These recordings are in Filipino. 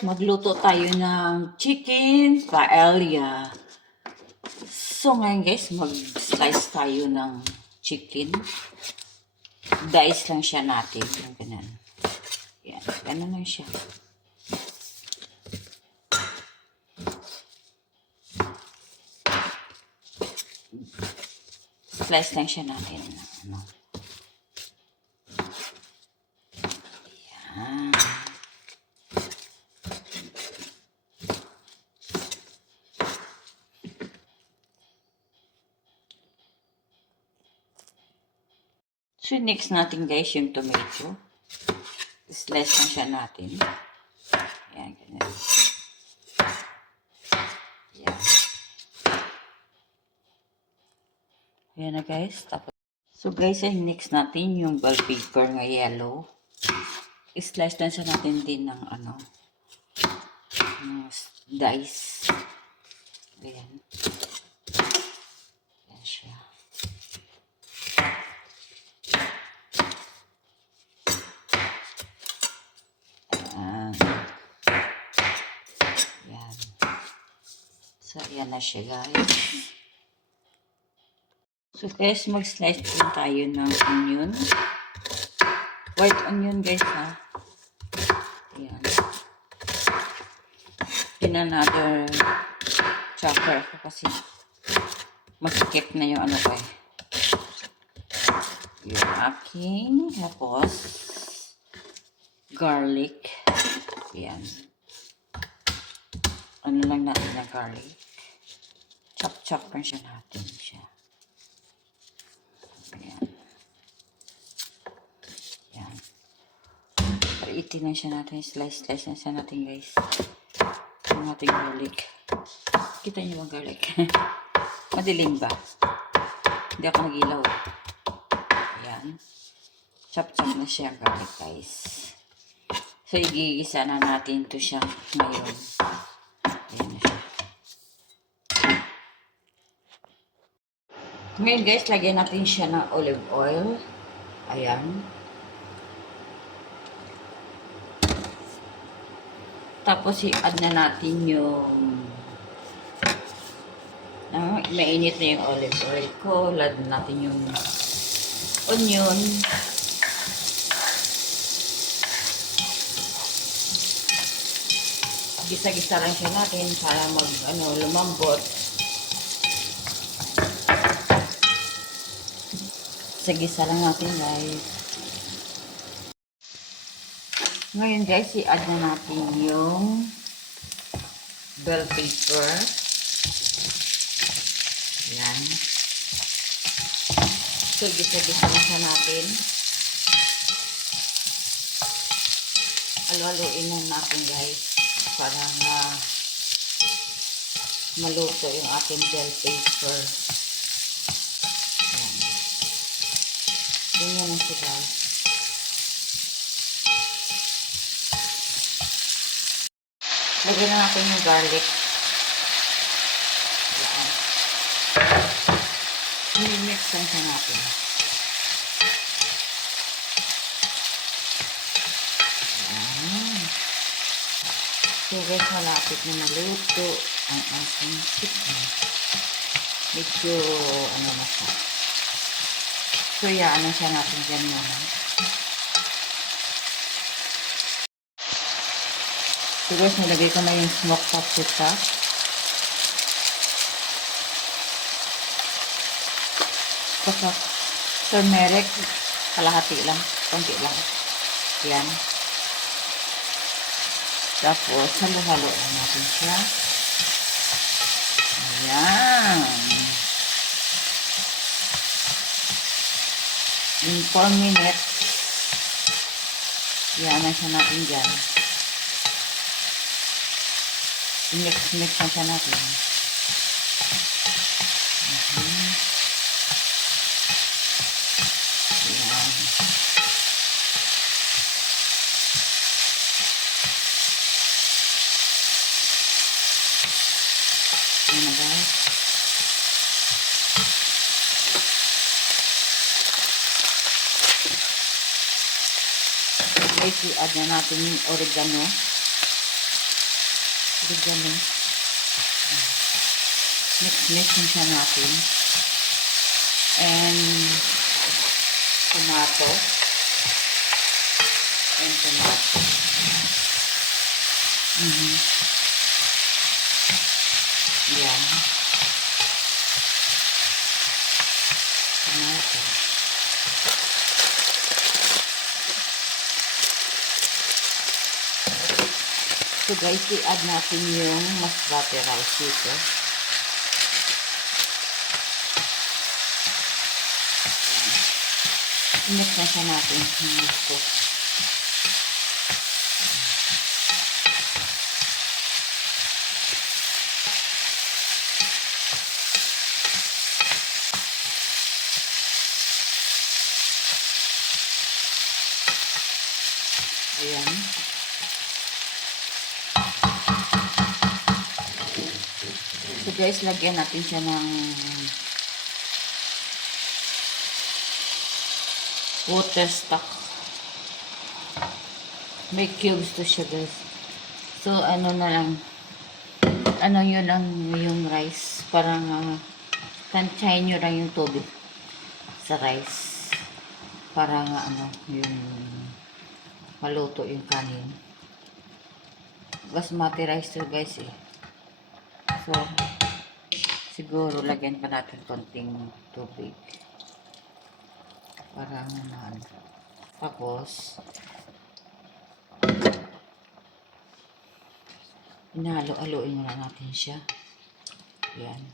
magluto tayo ng chicken paella. So ngayon guys, mag-slice tayo ng chicken. Dice lang siya natin. Yung ganun. Yan, ganun lang siya. Slice lang siya natin. Ano. Yan. So, next natin guys, yung tomato. Slice lang siya natin. Yan, ganyan. Yan. Yan na guys. Tapos, so guys, next natin yung bell pepper nga yellow. Slice lang siya natin din ng ano, dice. Ayan. Ayan siya. Ayan. So, ayan na siya guys. So guys, mag-slice din tayo ng onion. White onion guys ha. Ayan. In another chopper ko kasi masikip na yung ano ko eh. Yung aking tapos garlic. Ayan. Ano lang natin na garlic. Chop lang siya natin siya. Ayan. Ayan. Paitin lang siya natin. Slice lang siya natin guys. Yung ating garlic. Kita niyo yung garlic. Madilim ba? Hindi ako nag-ilaw. Ayan. Chop na siya garlic guys. So, igigisa na natin to siya ngayon. Ayan na siya. Ngayon guys, lagyan natin siya ng olive oil. Ayan. Tapos, i-add na natin yung mainit na yung olive oil ko. Add natin yung onion. Gisa-gisa lang siya natin para lumambot. Gisa-gisa lang natin guys. Ngayon guys, i-add na natin yung bell pepper. Ayan. So, gisa-gisa lang siya natin. Halo-haloin na natin guys para maluto yung ating bell pepper. Ayan. Ganyan na siya guys. Lagyan na natin yung garlic. Ayan. I-mix lang siya natin. Ayan. So guys, malapit na maluto ang ating chicken. Medyo na siya. So yaan na siya natin dyan muna. So guys, nilagay ko na yung smoked paprika. Tapos turmeric, kalahati lang, konti lang. Yan. Tapos, halo-halo lang natin siya. Ayan. In 4 minutes, yan na siya natin dyan. I-mix na siya natin. Ayan. Ayan na guys. Guys, i-add na natin yung oregano. bigyan mo. Mix na siya natin. And tomato. And tomato. Yan. Tomato. So guys, i-add natin yung masarap rice dito. Mix na siya natin yung gusto. Ayan. So guys, lagyan natin siya ng water stock. May cubes to siya guys. So ano na lang, ano nyo lang yung rice. Parang tansyahin nyo lang yung tubig sa rice. Para nga ano, yung maluto yung kanin. Basmati rice to guys eh. So, siguro lagyan pa natin konting tubig. Para naman. Tapos, inahalo-haloin muna natin siya. Yan.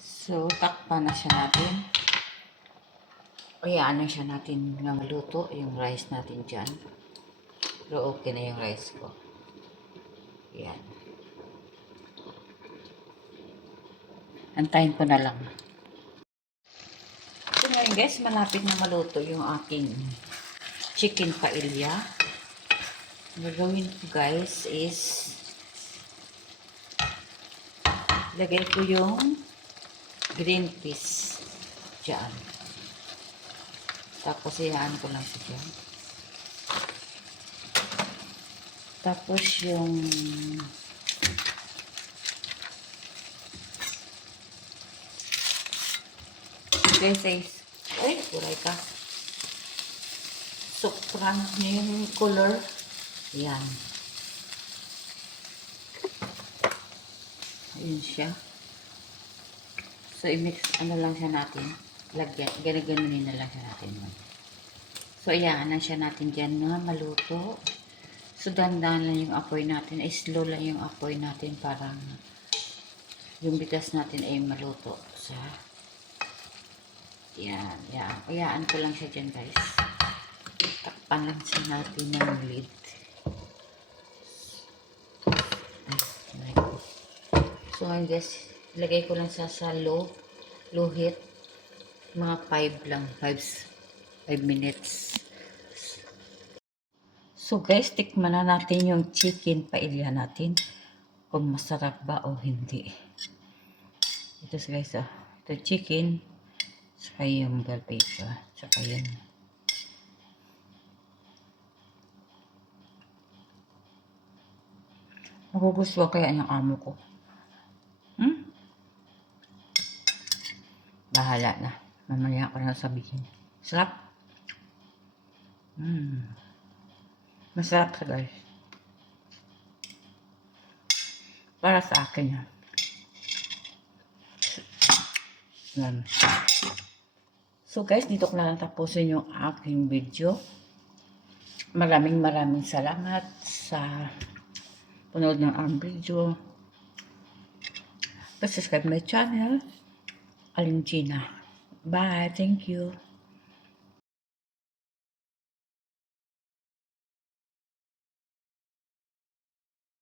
So, takpan na siya natin. Hayaan na siya natin na maluto yung rice natin dyan. Pero okay na yung rice ko. Yan. Antayin ko na lang. So ngayon guys, malapit na maluto yung aking chicken paella. Gagawin ko guys is lagay ko yung green peas dyan. Tapos ihaan ko lang siya dyan. Tapos yung guys, ay, kuray ka. Sukran niya yung color. Yan. Ayun siya. So, i-mix, ano lang siya natin. Lagyan, ganaganunin na lang siya natin. So, ayan na siya natin dyan na maluto. So, dandan lang yung apoy natin. Ay, slow lang yung apoy natin para yung bigas natin ay maluto. So, yan, yan. Ayaan ko lang siya dyan, guys. Takpan lang siya natin ng lid. So, ngayon, guys, ilagay ko lang sa low heat. Mga 5 lang. 5 minutes. So, guys, tikman na natin yung chicken paella natin. Kung masarap ba o hindi. Ito, guys, ito chicken. Saka yung bell pepper. Saka yun. Nagugustuhan kaya ng amo ko. Bahala na. Mamaya ko na sabihin. Sarap. Masarap sa guys. Para sa akin yan. Yan. So guys, dito ko na lang tapusin yung aking video. Maraming salamat sa panood ng aking video. Please subscribe my channel. Aling Gina. Bye. Thank you.